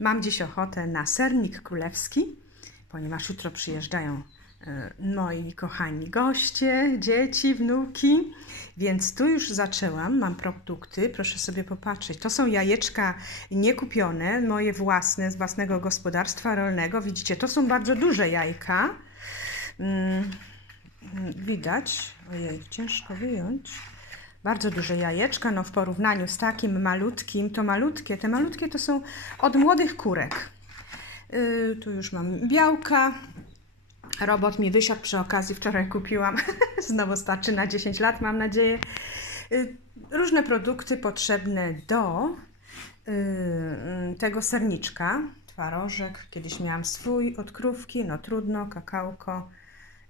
Mam dziś ochotę na sernik królewski, ponieważ jutro przyjeżdżają e, moi kochani goście, dzieci, wnuki. Więc tu już zaczęłam, mam produkty, proszę sobie popatrzeć. To są jajeczka niekupione, moje własne, z własnego gospodarstwa rolnego. Widzicie, to są bardzo duże jajka. Mm, mm, Widać, ojej, ciężko wyjąć. Bardzo duże jajeczka, no w porównaniu z takim malutkim, to malutkie, te malutkie to są od młodych kurek. Yy, tu już mam białka. Robot mi wysiadł przy okazji, wczoraj kupiłam. Znowu starczy na 10 lat, mam nadzieję. Yy, różne produkty potrzebne do yy, tego serniczka. Twarożek, kiedyś miałam swój od krówki, no trudno, kakałko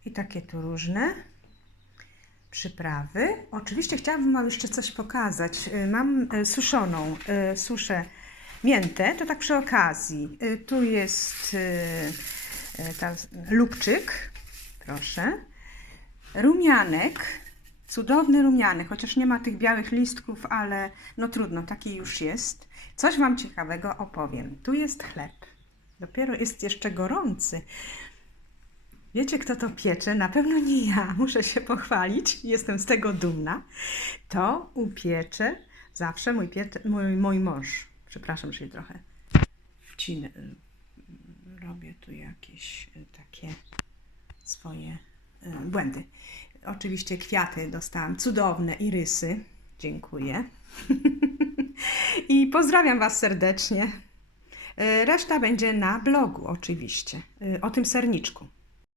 i takie tu różne przyprawy. Oczywiście chciałabym Wam jeszcze coś pokazać. Y, Mam y, suszoną, y, suszę miętę, to tak przy okazji. Tu jest ta lubczyk, proszę. Rumianek, cudowny rumianek, chociaż nie ma tych białych listków, ale no trudno, taki już jest. Coś Wam ciekawego opowiem. Tu jest chleb. Dopiero jest jeszcze gorący. Wiecie, kto to piecze? Na pewno nie ja. Muszę się pochwalić. Jestem z tego dumna. To upiecze zawsze mój, piecze, mój, mój mąż. Przepraszam, że się trochę wcinę. Robię tu jakieś y, takie swoje y, błędy. Oczywiście kwiaty dostałam. Cudowne irysy. Dziękuję. I pozdrawiam Was serdecznie. Y, Reszta będzie na blogu, oczywiście, y, o tym serniczku.